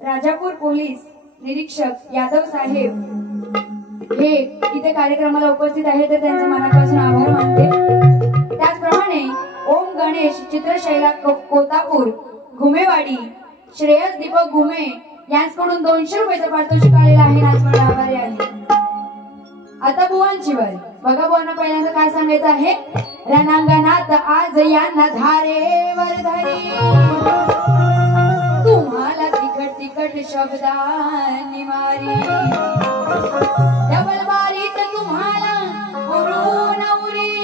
Rajapur police निरीक्षक यादव साहेब हे इथे कार्यक्रमाला उपस्थित आहेत, तर त्यांचे मनापासून आभार मानते। त्याचप्रमाणे ओम गणेश चित्रशैला कोतापूर घुमेवाडी श्रेयस दीपक घुमे यांच्याकडून 200 रुपयाचा पारितोषिक आलेला आहे, नाचमंडळ आभारी आहे। आता बुवांची वारी बघा, बुवांना पहिल्यांदा काय सांगायचं आहे। रणांगणात आज यांना धारेवर धरी, तुम्हाला तिखट तिखट शब्दांनी मारी, डबल बारीत तुम्हाला उरून उरी,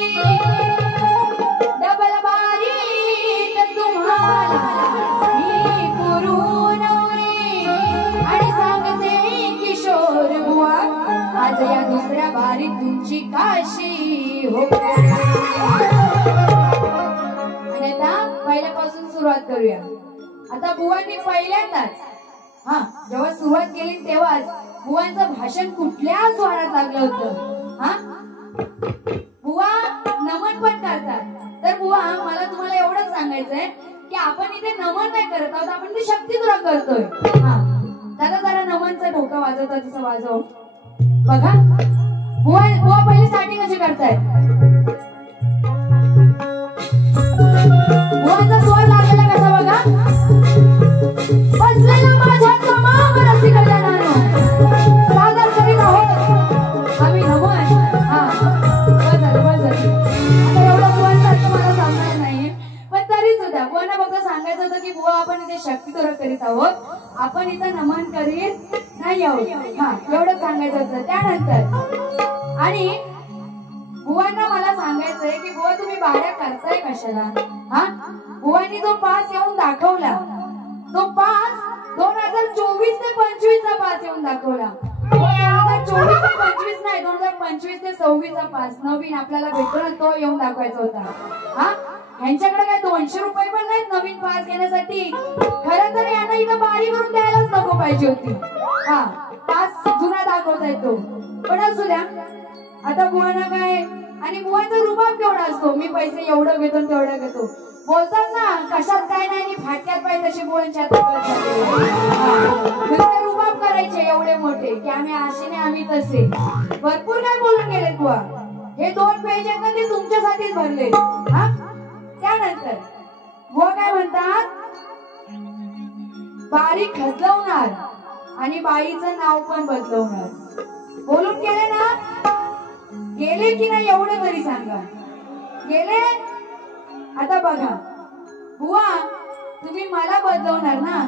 डबल बारीत तुम्हाला मी उरून उरी। आणि सांगते किशोर बुवा, आज या दुसऱ्या बारीत तुमची काशी हो। आणि आता पहिल्यापासून सुरुवात करूया। आता बुवांनी पहिल्यांदाच जेव्हा सुरुवात केली तेव्हाच बुवांचं भाषण कुठल्या स्वरात लागलं होतं। बुवा नमन पण करतात, तर बुवा मला तुम्हाला एवढंच सांगायचंय की आपण इथे नमन नाही करत आहोत, आपण इथे शक्तिद्रोह करतोय। दादा जरा नमनचा ढोका वाजवता तसं वाजव बघा। बुवा पहिले स्टार्टिंग कशी करतायत, बुवांचा स्वर लागलेला कसा बघा। बसलेला माझ्या तमाम रसिकजनांनो, सादर करीत आहोत आम्ही नमन। बस आता एवढं बुवांसारखं मला सांगणार नाही, पण तरी सुद्धा बुवांना फक्त सांगायचं होतं की बुवा आपण इथे शक्तिद्रोह करीत आहोत, आपण इथं नमन करीत नाही आहोत। एवढं सांगायचं होतं। त्यानंतर आणि बुवांना मला सांगायचंय की बुवा तुम्ही बाऱ्या करताय कशाला। बुवांनी जो पास येऊन दाखवला, तो पास 2024 ते 25 चा पास येऊन दाखवला। 2024 ते 25 नाही, 2025 ते 26 चा पास नवीन आपल्याला भेटतो ना, तो येऊन दाखवायचा होता। ह्यांच्याकडे काय 200 रुपये पण नाहीत नवीन पास घेण्यासाठी। खरं तर यांना इथं बारी करून द्यायलाच नको पाहिजे होती। पास जुना दाखवताय तो, पण असू द्या। आता बुवांना काय, आणि बुवांचा रुबाब केवढा असतो, मी पैसे एवढं घेतो तेवढं घेतो बोलतात ना, कशात काय नाही आणि फाटक्यात पाहिजे तशी बुवांच्या रुबाब करायचे एवढे मोठे की आम्ही आशेने आम्ही तसे भरपूर काय बोलून गेले बुवा। हे 2 पेज आहेत ना, ते तुमच्यासाठीच भरले। त्यानंतर बुवा काय म्हणतात, बारी खदलवणार आणि बाईचं नाव पण बदलवणार बोलून गेले ना। गेले की नाही एवढं तरी सांगा, गेले। आता बघा बुवा, तुम्ही मला बदलवणार ना,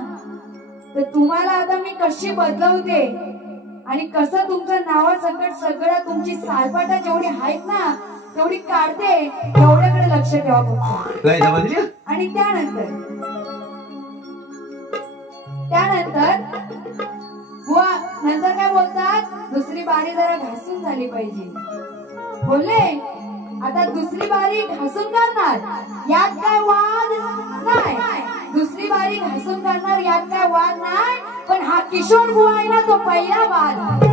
तर तुम्हाला आता मी कशी बदलवते आणि कसं तुमच्या नावासकट सगळं तुमची सालपाटा जेवढी आहेत ना तेवढी काढते, एवढ्याकडे लक्ष ठेवा फक्त। आणि त्यानंतर बुवा नंतर काय बोलतात, दुसरी बारी जरा घासून झाली पाहिजे बोलले। आता दुसरी बारी घासून करणार यात काय वाद नाही, दुसरी बारी घासून करणार यात काय वाद नाही, पण हा किशोर बुवा आहे ना, तो पहिला वाद।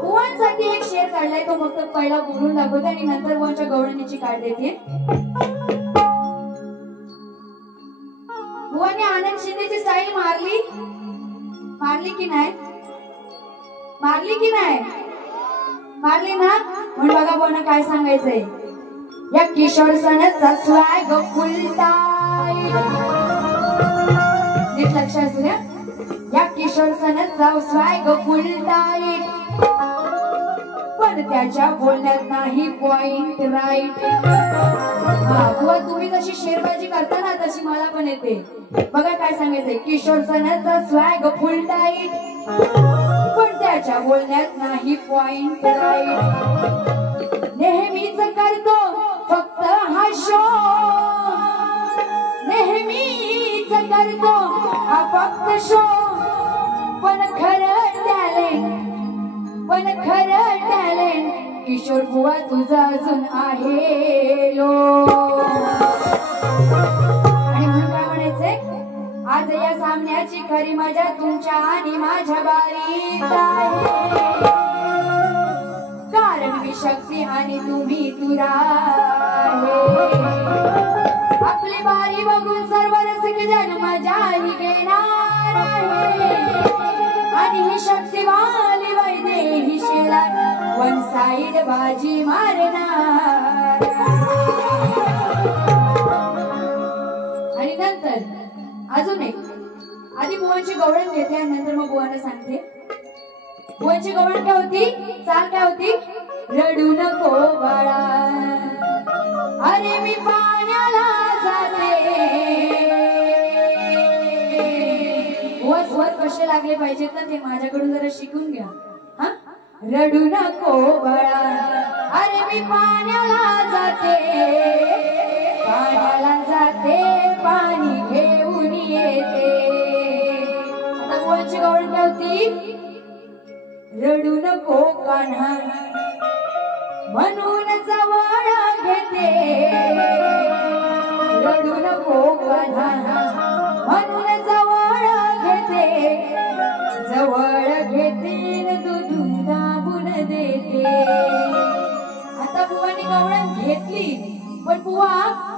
बुवांसाठी एक शेर काढलाय, तो फक्त पहिला बोलून दाखवते आणि नंतर बुवांच्या गवळणीची काढ देते। बुवांनी आनंद शिंदेची स्टाईल मारली की नाही, मारली की नाही, मारली ना। म्हणून बघा बुवांना काय सांगायचंय, या किशोर सणाचा स्वॅग फुलताय, नीट लक्षात असू द्या. या किशोर सणाचा स्वॅग फुल टाईट, पण त्याच्या बोलण्यात नाही पॉइंट राईट. हा बुवा, तुम्ही जशी शेरबाजी करता ना तशी मला पण येते. बघा काय सांगायचंय. किशोर सणाचा स्वॅग फुल टाईट, पण त्याच्या बोलण्यात नाही पॉइंट राईट. नेहमीच करतो फक्त हा शो, नेहमीच करतो हा फक्त शो, पण खरं टॅलेंट किशोर बुवा तुझा अजून आहे लो. आणि म्हणून काय म्हणायचंय, आज या सामन्याची खरी मजा तुमच्या आणि माझ्या बारीत आहे, कारण मी शक्ती आणि तुम्ही तुरा. आपली बारी बघून सर्व रसिक जन मजाही घेणार आहे, आणि ही शक्तिवाली वैदेही शिला वन साइड बाजी मारणार. आणि नंतर अजून एक, आधी बुवांची गवळण घेते आणि नंतर मग बुवांना सांगते. बुवांची गवळण काय होती, चाल काय होती. रडू नको बाळा, अरे मी पाण्याला जाते. बुवा स्वर कसे लागले पाहिजेत ना ते माझ्याकडून जरा शिकून घ्या. हा, रडू नको बाळा, अरे मी पाण्याला जाते, पाण्याला जाते, पाणी घेऊन येते. आता बुवांची गवळण काय होती. रडू नको कान्हा, म्हणून जवळ घेते. रडू नको कान्हा, म्हणून जवळ घेते, जवळ घेते दूध दाबून देते. आता बुवानी गवळण घेतली, पण बुवा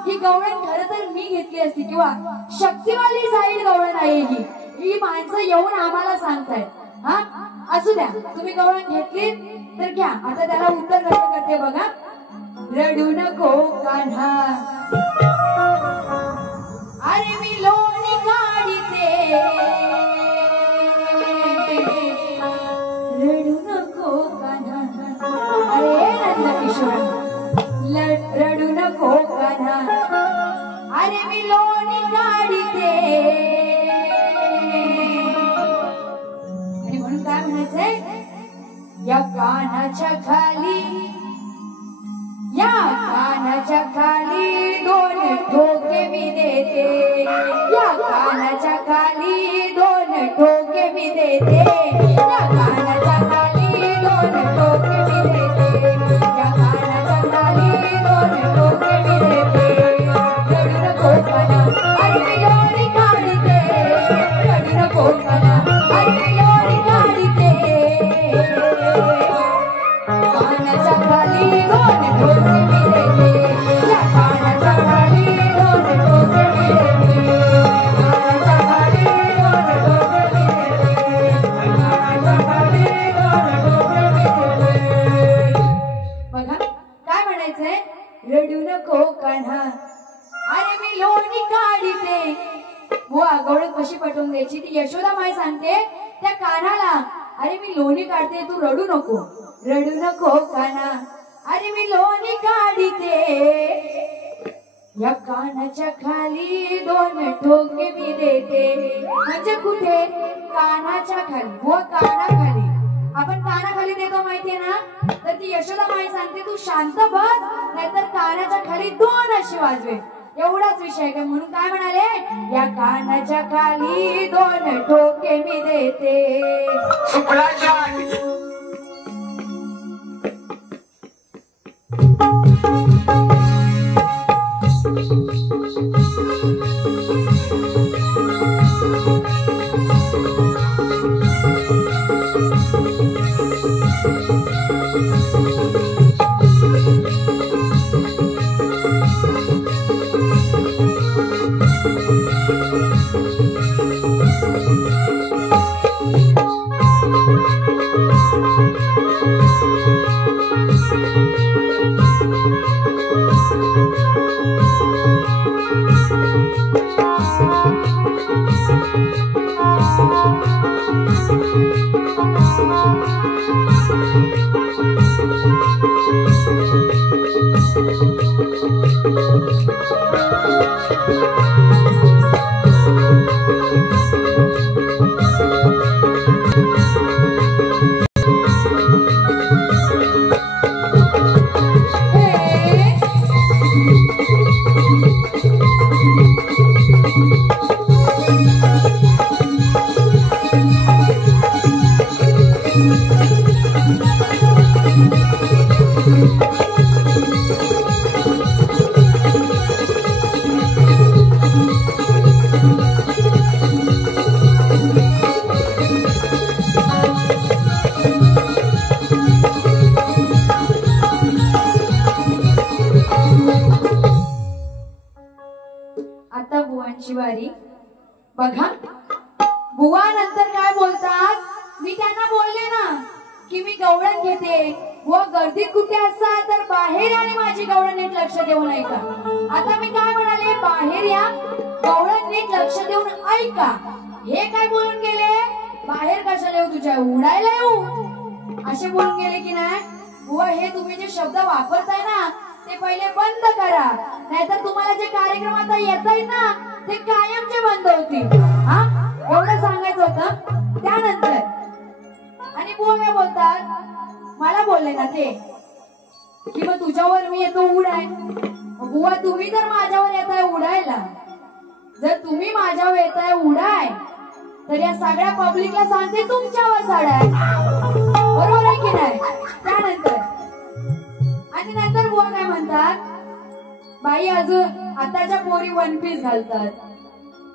ही गवळण खरं तर मी घेतली असती, किंवा शक्तिवाली साईड गवळण आहे ही माणसं येऊन आम्हाला सांगतायत. हा, असू द्या, तुम्ही गवळण घेतली तर घ्या. आता त्याला उत्तर कसं करते बघा. रडू नको कान्हा, अरे मी लोणी काढते. रडू नको कान्हा, अरे नंदकिशोर, रडू नको कान्हा, अरे मी लोणी काढते. आणि म्हणून काय म्हणायचंय. या कानाच्या खाली, या कानाच्या खाली दोन ठोके मी देते. या कानाच्या खाली दोन ठोके मी देते. या कानाच्या खाली दोन ठोके मी देते. या कानाच्या खाली दोन ठोके मी देते. रडू नको कान्हा, अरे मी लोणी काढते. रडू नको कान्हा, अरे मी लोणी काढते. कानाच्या खाली दोन ठोके मी देते. या कानाच्या खाली दोन ठोके मी देते. कानाच्या खाली दोन ठोके मी देते. कानाच्या खाली दोन ठोके मी देते. बघा काय म्हणायचंय. रडू नको कान्हा, अरे मी लोणी काढते. बुवा गवळण कशी पटवून द्यायची ती यशोदा माय सांगते त्या कान्हाला. अरे मी लोणी काढते, तू रडू नको. रडू नको कान्हा, अरे मी लोणी काढते. या कानाच्या खाली दोन ठोके मी देते. म्हणजे कुठे, कानाच्या खाली. बुवा कानाखाली, आपण कानाखाली देतो माहितीये ना. तर ती यशोदा माई सांगते तू शांत बस, नाहीतर कानाच्या खाली दोन अशी वाजवे. एवढाच विषय काय. म्हणून काय म्हणाले. या कानाच्या खाली दोन ठोके मी देते. वारी बघा, बुवा नंतर काय बोलतात, मी त्यांना बोलले ना की मी गवळण घेते व गर्दीत कुठे असतात तर बाहेर आणि माझी गवळण नीट लक्ष देऊन ऐका. आता मी काय म्हणाले, बाहेर या, गवळण नीट लक्ष देऊन ऐका. हे काय बोलून गेले, बाहेर कशाला येऊ, तुझ्या उडायला येऊ असे बोलून गेले की नाही. बुवा हे तुम्ही जे शब्द वापरताय ना ते पहिले बंद करा, नाहीतर तुम्हाला जे कार्यक्रम आता येत आहेत ना ते कायमचे बंद होतील. हा, एवढं सांगायचं होतं. त्यानंतर आणि बुवा काय बोलतात, मला बोलले ना ते की मग तुझ्यावर मी येतो उडाय. बुवा तुम्ही जर माझ्यावर येताय उडायला, जर तुम्ही माझ्यावर येताय उडाय, तर या सगळ्या पब्लिकला सांगते तुमच्यावर चढाय. बरोबर आहे की नाही. त्यानंतर आणि नंतर बुवा काय म्हणतात, बाई अजून आताच्या पोरी वन पीस घालतात,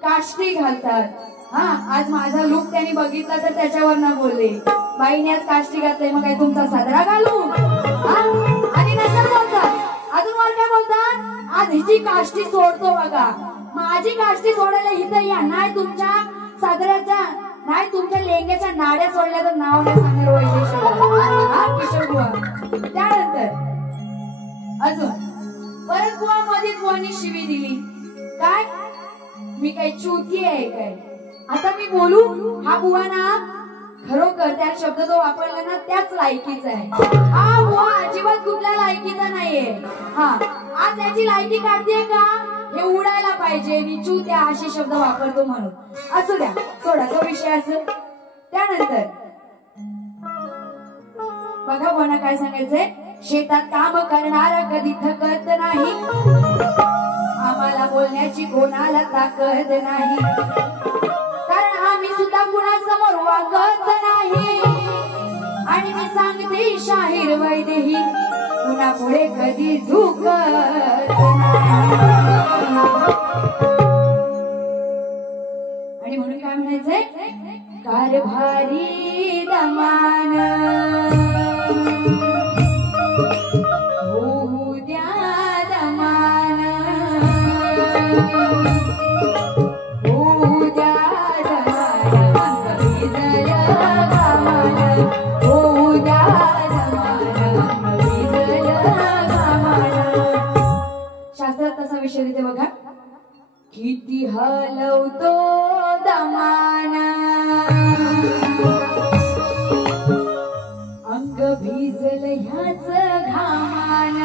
काष्टी घालतात. हा, आज माझा लुक त्यांनी बघितला तर त्याच्यावर ना बोलले, बाईने आज काष्टी घातली मग काय तुमचा साजरा घालू. आणि नंतर बोलतात, अजून वर काय बोलतात, आज हिची काष्टी सोडतो बघा, माझी काष्टी सोडायला इथं या, नाही तुमच्या साजऱ्याच्या नाही तुमच्या लेंग्याच्या नाड्या सोडल्या तर नाव नाही सांगणार वैशिष्ट्य किशोर बुवा. त्यानंतर अजून परत बुवा मध्येच बुवानी शिवी दिली, काय मी काही चुती आहे काय. आता मी बोलू, हा बुवा ना खरोखर त्या शब्द जो वापरला ना त्याच लायकीचा आहे. हा बुवा अजिबात कुठल्या लायकीचा नाहीये. हा, आज त्याची लायकी काढते का, हे उडायला पाहिजे, मी चुत्या असे शब्द वापरतो म्हणून. असू द्या, सोडा तो विषय असेल. त्यानंतर बघा कोणा काय सांगायचंय, शेतात काम करणारा कधी थकत नाही, आम्हाला बोलण्याची कोणाला ताकद नाही, कारण आम्ही सुद्धा कुणासमोर वागत नाही. आणि मी सांगते शाहीर वैदेही, कुणा पुढे कधी झुकत नाही. आणि म्हणून काय म्हणायचंय, कारभारी दमान होऊ द्या, दमान होऊ द्या, दमान भिजल घामान, होऊ द्या दमान भिजल घामान. शास्त्रात तसा विषय देते बघा, किती हलवतो दमान, अंग भिजल ह्याच घामान,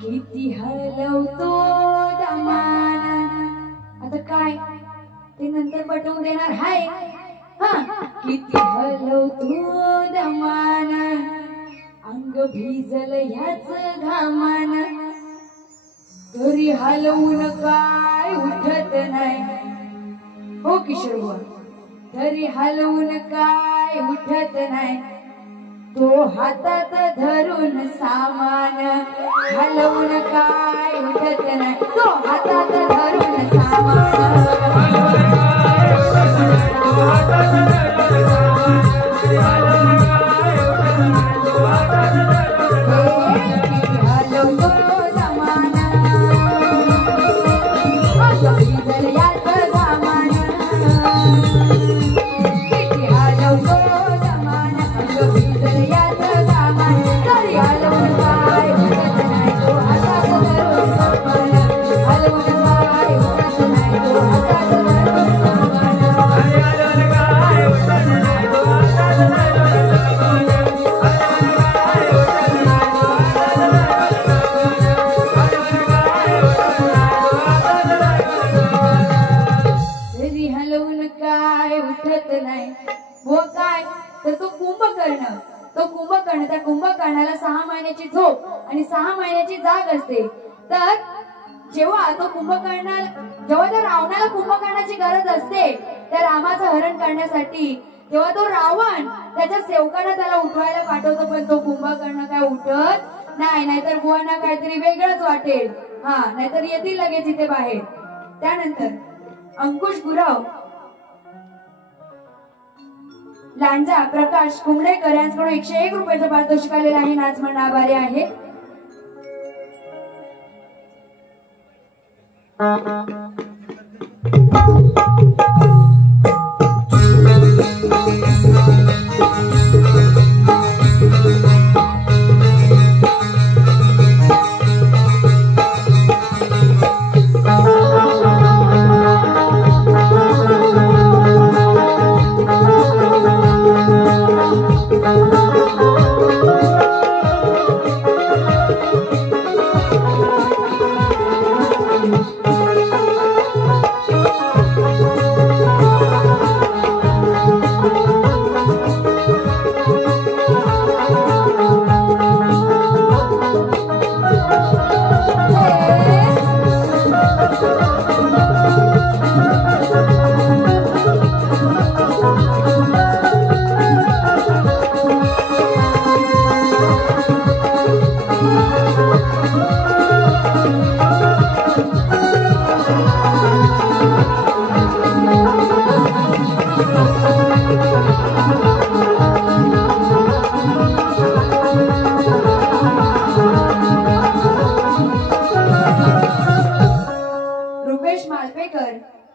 किती हलवतो दमान. आता काय ते नंतर पटवून देणार हाय. हा, किती हलवतो दमान, अंग भिजल ह्याच घामान, तरी हलवून काय उठत नाही. हो किशोर बुवा, तरी हलवून काय उठत नाही, तो हातात धरून सामान, हलवून काय उठत नाही, तो हातात धरून सामान. हलवून काय जेव्हा त्या रावणाला कुंभकर्णाची गरज असते त्या रामाचं हरण करण्यासाठी, तेव्हा तो रावण त्याच्या सेवकांना त्याला उठवायला पाठवतो, पण तो कुंभकर्ण काय उठत नाही, नाहीतर बुवांना काहीतरी वेगळंच वाटेल, नाहीतर येतील लगेच इथे बाहेर. त्यानंतर अंकुश गुरव, लांजा, प्रकाश कुंभडेकर यांच्याकडून 101 रुपयाचं पारितोषिक आलेलं आहे. नाच म्हणणं आभारी आहे.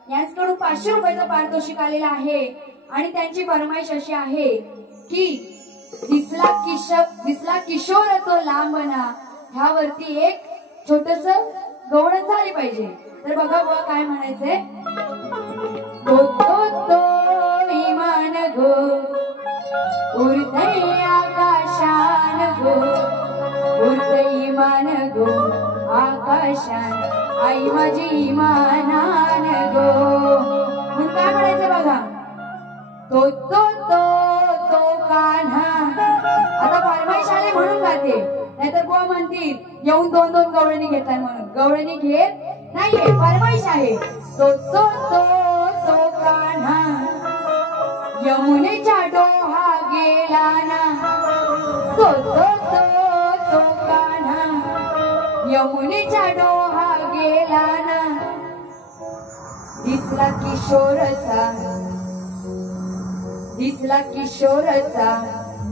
यांच्याकडून 500 रुपयाचं पारितोषिक आलेलं आहे आणि त्यांची फरमाईश अशी आहे की दिसला किशोर तो लांबना, ह्यावरती एक छोटस गवळण झाली पाहिजे. तर बघा बुवा काय म्हणायचंय. तो तो तो इमान गो उरतय आकाशान गो, उरतय इमान गो आकाशान, आई माझी इमानान गो. म्हणून काय म्हणायचं बघा. तो तो तो तो कान्हा. आता फरमाईश आले म्हणून गाते, नाहीतर बुवा म्हणतील येऊन 2-2 गवळणी घेताय म्हणून. गवळणी घेत नाहीये, फरमाईश आहे. तो तो तो तो कान्हा यमुनेच्या डोहा गेला ना. तो तो तो तो कान्हा यमुनेच्या डोहा गेला ना. दिसला किशोरचा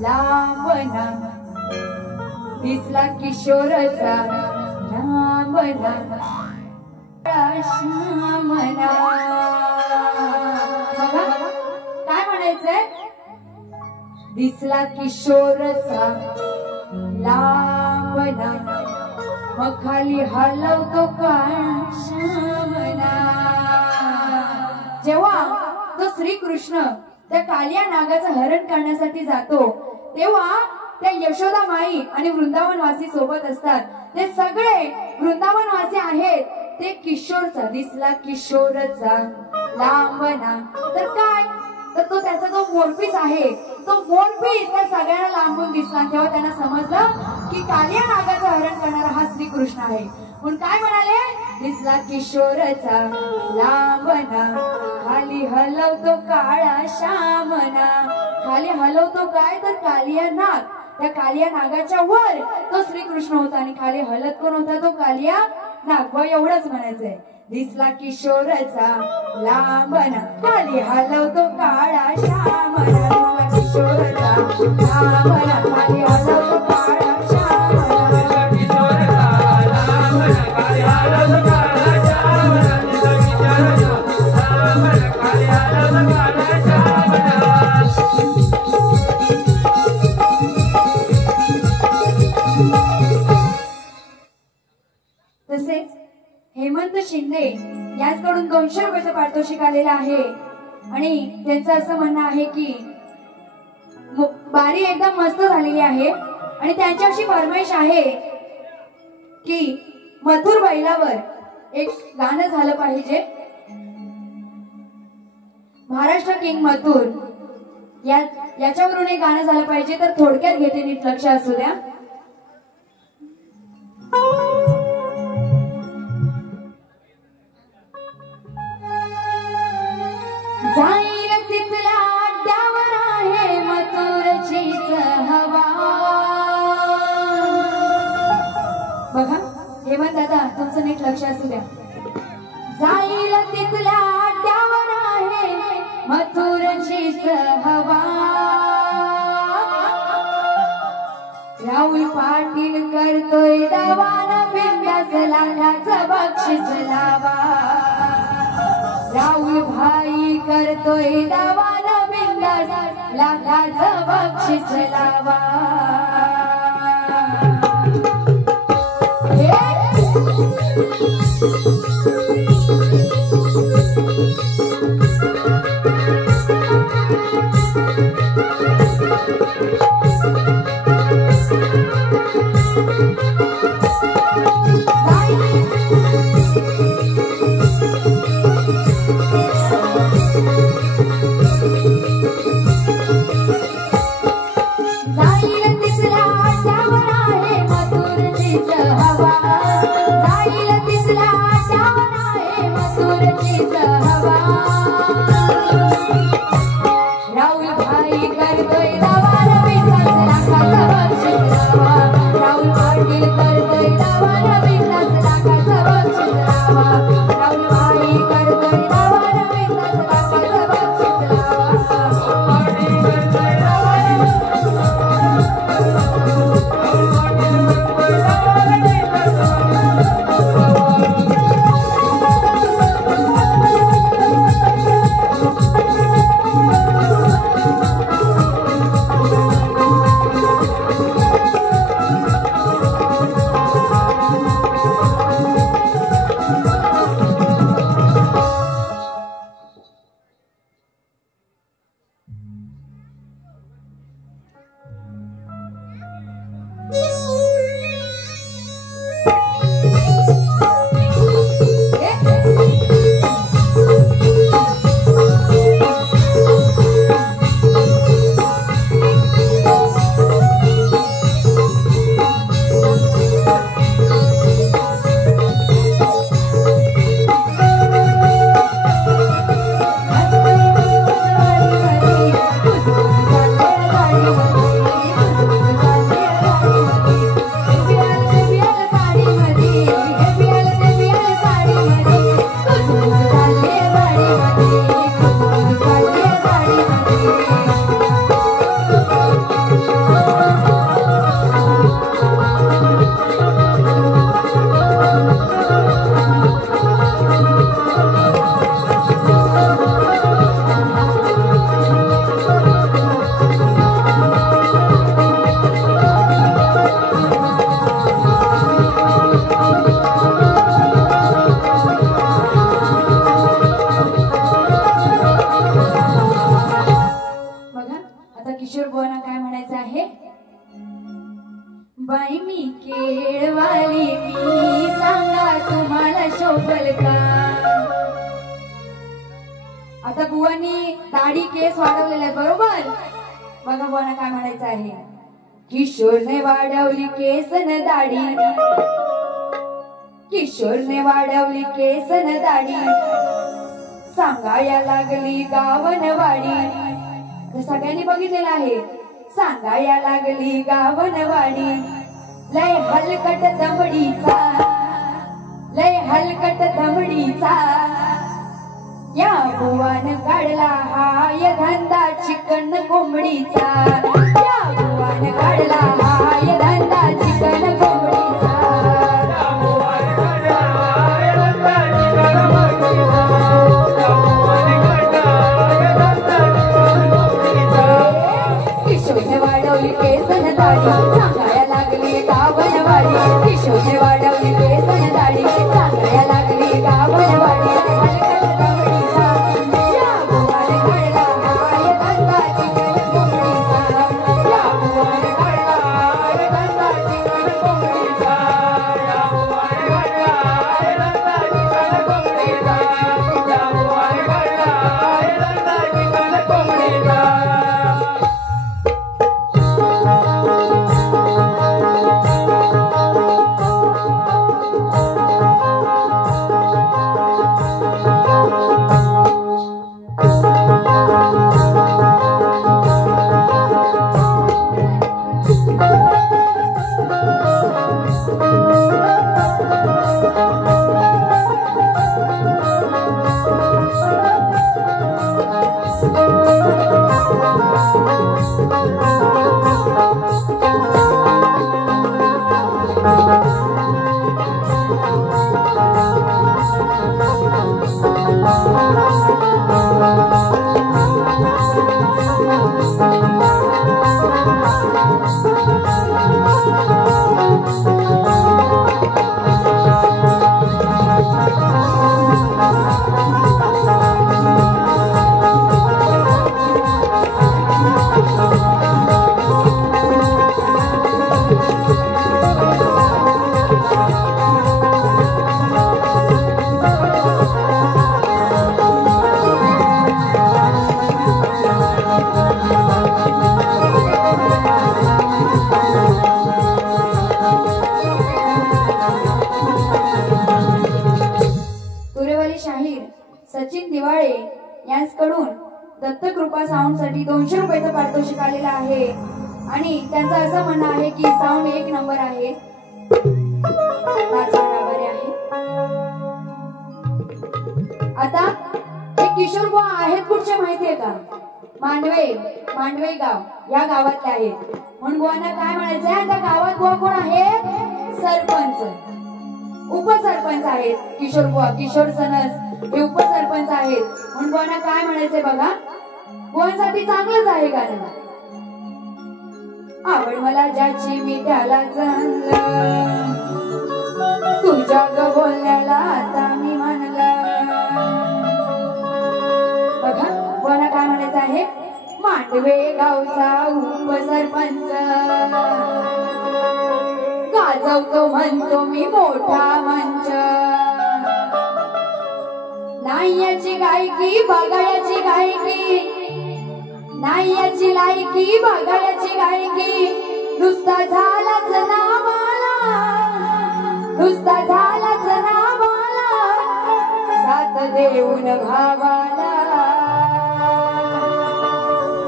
लांबना, दिसला किशोरचा लांबना श्यामना. बघा काय म्हणायचंय. दिसला किशोरचा लांबना, मग खाली हलवतो काळा श्यामना. जेव्हा तो श्रीकृष्ण त्या कालिया नागाचं हरण करण्यासाठी जातो, तेव्हा त्या यशोदा माई आणि वृंदावनवासी सोबत असतात. ते सगळे वृंदावनवासी आहेत. ते किशोरचा दिसला किशोरचा लांबना, तर काय, तर तो त्याचा जो मोरपीस आहे, तो मोरपीस त्या सगळ्यांना लांबून दिसला. तेव्हा त्यांना समजलं की कालिया नागाचं हरण करणारा हा श्रीकृष्ण आहे. म्हणून काय म्हणाले. दिसला किशोरचा लांबना, खाली हलवतो काळा श्यामना. खाली हलवतो काय, तर कालिया नाग. त्या कालिया नागाच्या वर तो श्रीकृष्ण होता आणि खाली हलत कोण होता, तो कालिया नाग. एवढंच म्हणायचंय. दिसला किशोरचा लांबना, खाली हलवतो काळा श्यामना. दिसला किशोरचा लांबना, खाली हलवतो काळा श्यामना. किशोरचा लांबना, खाली हलवतो काळा श्यामना. दिसला किशोरचा लांबना, खाली हलवतो काळा श्यामना. तसेच हेमंत शिंदे यांच्याकडून 200 रुपयाचं पारितोषिक आलेलं आहे आणि त्यांचं असं म्हणणं आहे की बारी एकदम मस्त झालेली आहे आणि त्यांच्याशी फरमाईश आहे की मथुर बैलावर एक गाणं झालं पाहिजे. महाराष्ट्र किंग मथुर याच्यावरून एक गाणं झालं पाहिजे. तर थोडक्यात घेते, नीट लक्ष असू द्या. जाईल तिथल्या त्यावर आहे मथुरचीच हवा. राहुल पाटील करतोय दवाना बिंदास लाखाचं बक्षीस लावा. राहुल भाई करतोय दवाना बिंदास लाखाचं बक्षीस लावा. बाई मी केळवाली मी सांगा तुम्हाला शोभल का. आता बुवानी दाढी केस वाढवलेले आहेत बरोबर. बघा बुवाना काय म्हणायचं आहे. किशोरने वाढवली केस न दाढी, किशोरने वाढवली केस न दाढी, सांगाया लागली गावनवाडी. सगळ्यांनी बघितलेलं आहे. सांगाया लागली गावनवाडी, लय हलकट दमडीचा, लय हलकट दमडीचा. या बुवान काढला हाय धंदा चिकन कोंबडीचा, या बुवान काढला हाय धंदा चिकन कोंबडीचा. किशोरने वाढवली केसन दाढी, सांगाया लागली गावनवाडी. किशोरने वाढवली केसन दाढी, सांगाया लागली गावनवाडी. शाहीर सचिन दिवाळे यांच्याकडून दत्तकृपा साऊंड साठी 200 रुपयाचं पारितोषिक आलेलं आहे आणि त्यांचं असं म्हणणं आहे की साऊंड 1 नंबर आहे. आता हे किशोर बुवा आहेत कुठचे माहितीये का? मांडवे गाव या गावातले आहेत. म्हणून बुवांना काय म्हणायचंय? आता गावात बुवा कोण आहे? सरपंच, उपसरपंच आहेत. किशोर सनस हे उपसरपंच आहेत. म्हणून बुवांना काय म्हणायचंय बघा, बुवांसाठी चांगलंच आहे गाणं. आवड मला ज्याची मी त्याला जाणलं, तुझ्या ग बोलण्याला आता मी मानलं. बघा बुवांना काय म्हणायचं आहे? मांडवे गावचा उपसरपंच, गाजवतो म्हणतो मी मोठा मंच. नाही याची गायकी बघायची गायकी, नाही याची लायकी बघायची गायकी. नुसता झालाच नावाला, नुसता झालाच नावाला, साथ देऊन भावाला,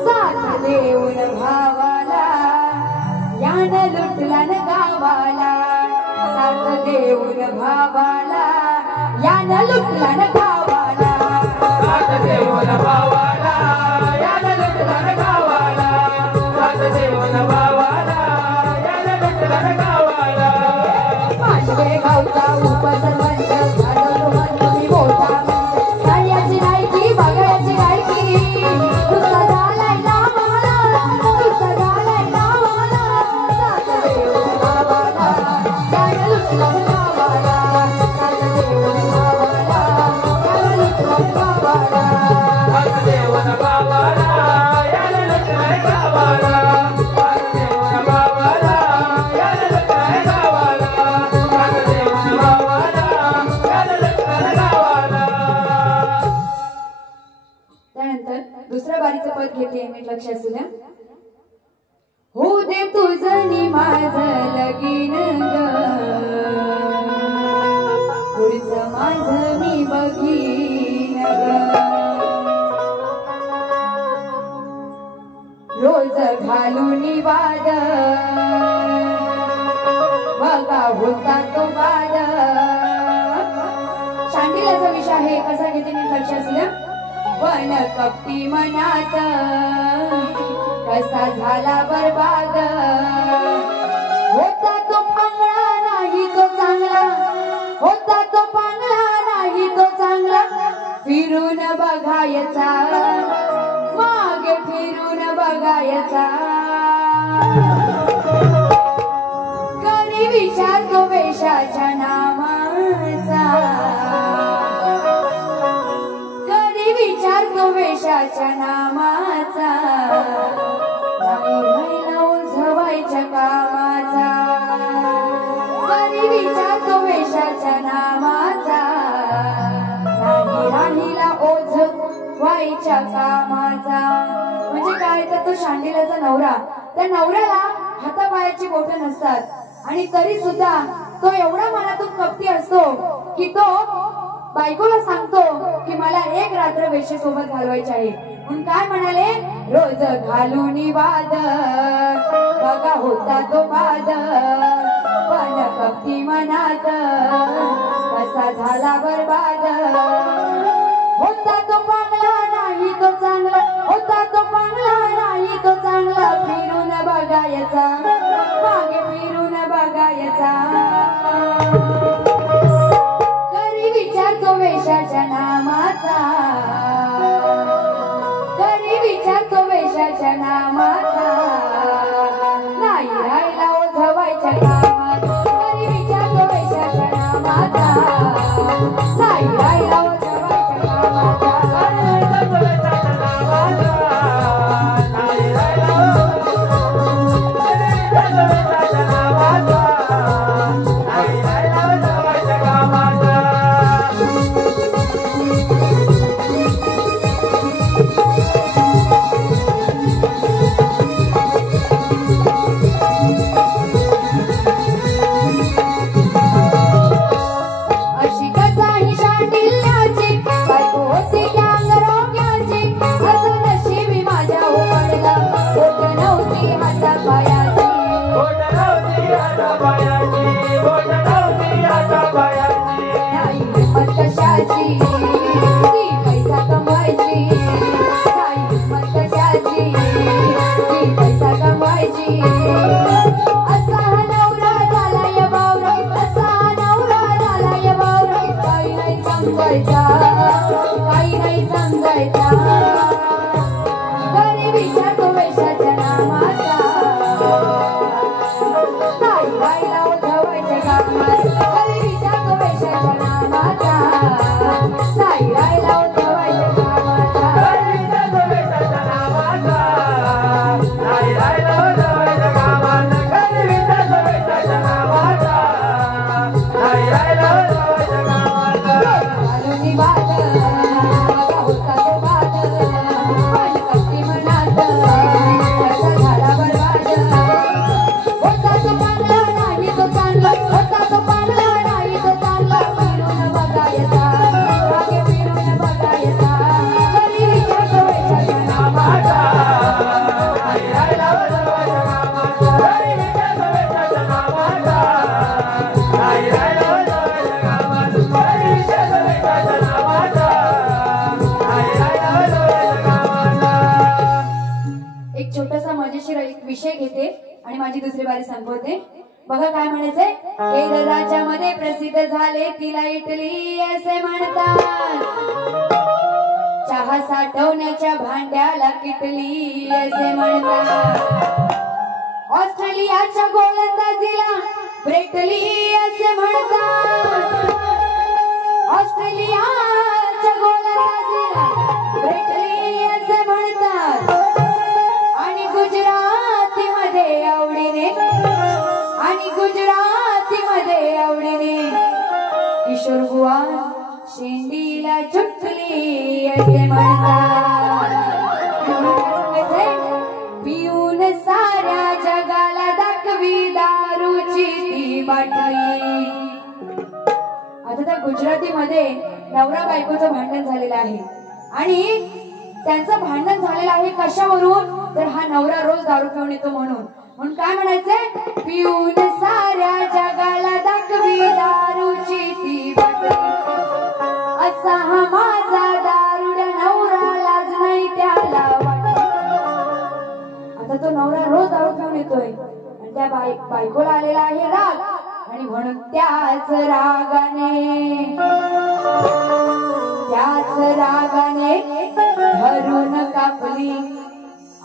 साथ देऊन भावाला. यानं लुटला न गावाला, साथ देऊन भावाला. यानं लुटला न गावाला, साथ देऊन भावाला. यानं लुटला न गावाला, साथ देऊन भावाला. यानं लुटला न गावाला. मांडवे गावचा उपसरपंच, गाजवतो म्हणतो मी मोठा मंच. नाही याची गायकी बघायची गायकी, नुसता झालाय नावाला, नुसता झालाय नावाला. साथ देऊन भावाला, यानं लुटला न गावाला, साथ देऊन भावाला. यानं लुटला न गावाला, साथ देऊन भावाला. यानं लुटला न गावाला, साथ देऊन भावाला. यानं लुटला न गावाला, साथ देऊन भावाला. यानं लुटला न गावाला. त्यानंतर दुसऱ्या बारीचं पद घेते मी, लक्ष असू द्या. हो दे तुझं नि माझं लगीन ग, पुढचं माझं मी बघीन ग. रोज घालून वाद बघा होता तो वाद. शांडिल्याचा विषय आहे, कसा घेते मी, लक्ष असू द्या. पण कपटी मनात कसा झाला बरबाद. होता तो पांगळा नाही तो चांगला, होता तो पांगळा नाही तो चांगला. फिरून बघायचा, मागे फिरून बघायचा. कधी विचारतो वेशाच्या नामाचा, विचारतो वेशाच्या नामाचा. नाही राहिला उझवायच्या कामाचा, कधी विचारतो वेशाच्या नामाचा. नाही राहिला ओझवायच्या कामाचा. म्हणजे काय तर तो शांडिल्याचा नवरा, त्या नवऱ्याला हातापायाची बोटं नसतात आणि तरी सुद्धा तो एवढा मनातून कपटी असतो की तो बायकोला सांगतो की मला एक रात्र वेश्येसोबत घालवायची आहे. म्हणून काय म्हणाले? रोज घालून वाद बघा होता तो वाद. पण कपटी मनात कसा झाला बरबाद. होता तो पांगला नाही तो चांगला, होता तो पांगला नाही तो चांगला. फिरून बघायचा, मागे फिरून बघायचा. विचारतो वेशाच्या नामाचा, कधी विचारतो वेशाच्या नामाचा. नाही राहिला ओझवायच्या कामाचा, कधी विचारतो वेशाच्या नामाचा. नाही राहिला ओझवायच्या कामाचा. कशाची ती पैसा कमवायची नाही हिंमत कशाची ती पैसा कमवायची असा हा नवरा झालाय बावरा असा हा नवरा झालाय बावरा काही नाही समजायचा काही नाही समजायचा घरी विचारतो पैशाच्या नामाचा नाही राहिला उठवायच्या कामाचा घरी विचारतो पैशाच्या नामाचा नाही राहिला उठवायच्या कामाचा घरी विचारतो पैशाच्या नामाचा नाही राहिला उठवायच्या कामाचा घरी विचारतो पैशाच्या नामाचा नाही राहिला उठवायच्या कामाचा घालून बात होता तो बात पण कशी मनात त्याचा झाला बरबाद होता तो चांगला नाही तो चांगला होता तो चांगला नाही तो चांगला फिरून बघायचा मागे फिरून बघायचा घरी विचारतो पैशाच्या नामाचा नाही राहिला उठवायच्या कामाचा घरी विचारतो पैशाच्या नामाचा नाही राहिला उठवायच्या कामाचा घरी विचारतो पैशाच्या नामाचा नाही राहिला उठवायच्या कामाचा एक छोटासा मजेशीर एक विषय घेते आणि माझी दुसरी बारी संपवते बघा काय म्हणायचंय एक राज्यामध्ये प्रसिद्ध झाले तिला इटली असे म्हणतात चहा साठवण्याच्या भांड्याला किटली असे म्हणतात ऑस्ट्रेलियाच्या गोलंदाजीला ब्रेटली असे म्हणतात ऑस्ट्रेलियाच्या गोलंदाजीला ब्रेटली असे म्हणतात आणि गुजरातीमध्ये आवडीने आणि गुजरातीमध्ये आवडीने किशोर बुवा शेंडीला चुटली असे म्हणतात पिऊन साऱ्या जगाला दाखवी दारूची ती बाटली आता त्या गुजरातीमध्ये नवरा बायकोचं भांडण झालेलं आहे आणि त्यांचं भांडण झालेलं आहे कशावरून तर हा नवरा रोज दारू पिऊन येतो म्हणून काय म्हणायचंय पिऊन साऱ्या जगाला दाखवी दारूची ती बाटली असा हा माझा दारुड्या नवरा लाज नाही त्याला वाटत आता तो नवरा रोज दारू पिऊन येतोय आणि त्या बायकोला आलेला आहे राग आणि म्हणून त्याच रागाने धरून कापली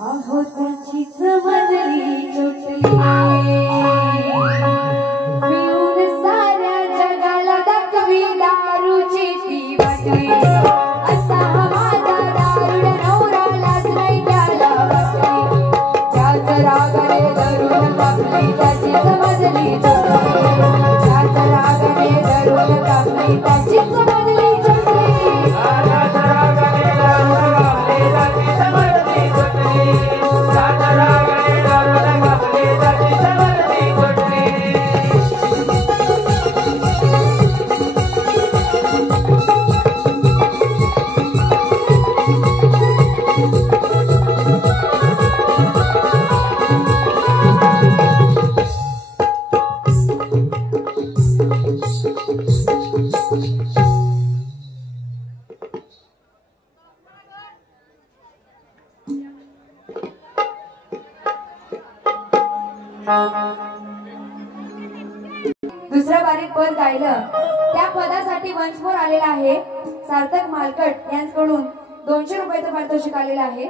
अहो त्याचीच मजली चुटली पिऊन साऱ्या जगाला दाखवी दारूची ती बाटली असा हा माझा दारुड्या नवरा लाज नाही त्याला वाटली त्याच रागाने धरून कापली त्याचीच मजली चुटली त्याच रागाने धरून कापली त्याचीच मजली चुटली दुसरं बारीक पद गायलं त्या पदासाठी वन्स मोर आलेला आहे सार्थक मालकट यांच्याकडून 200 रुपयाचं पारितोषिक आलेलं आहे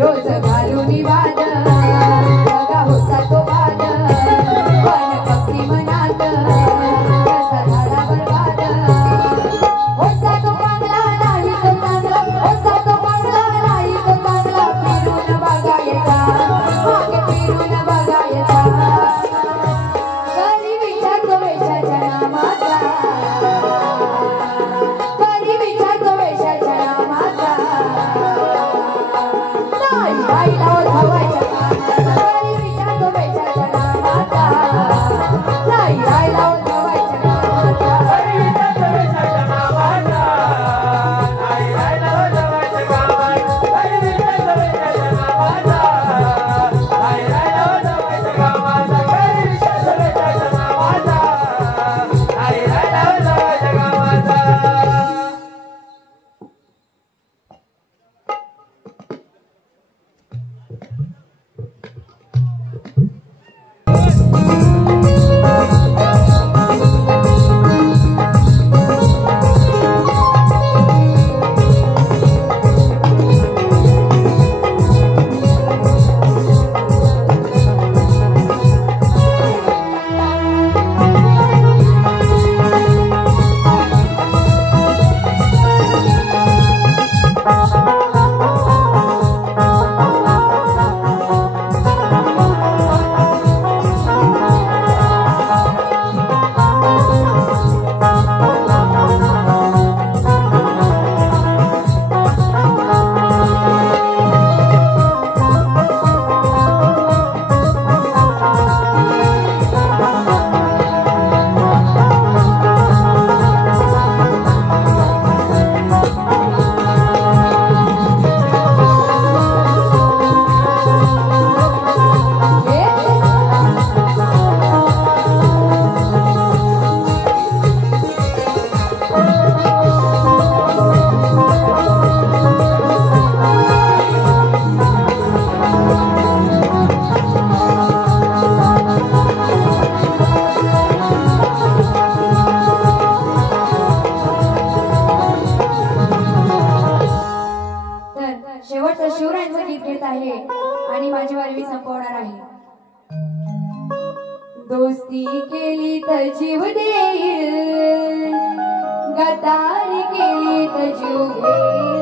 रोज घालून वाद लगा होता तो वाद पण भक्ती मनात कसा झाला बरबाद दोस्ती केली तर जीव देईल, गद्दारी केली तर जीव घेईल.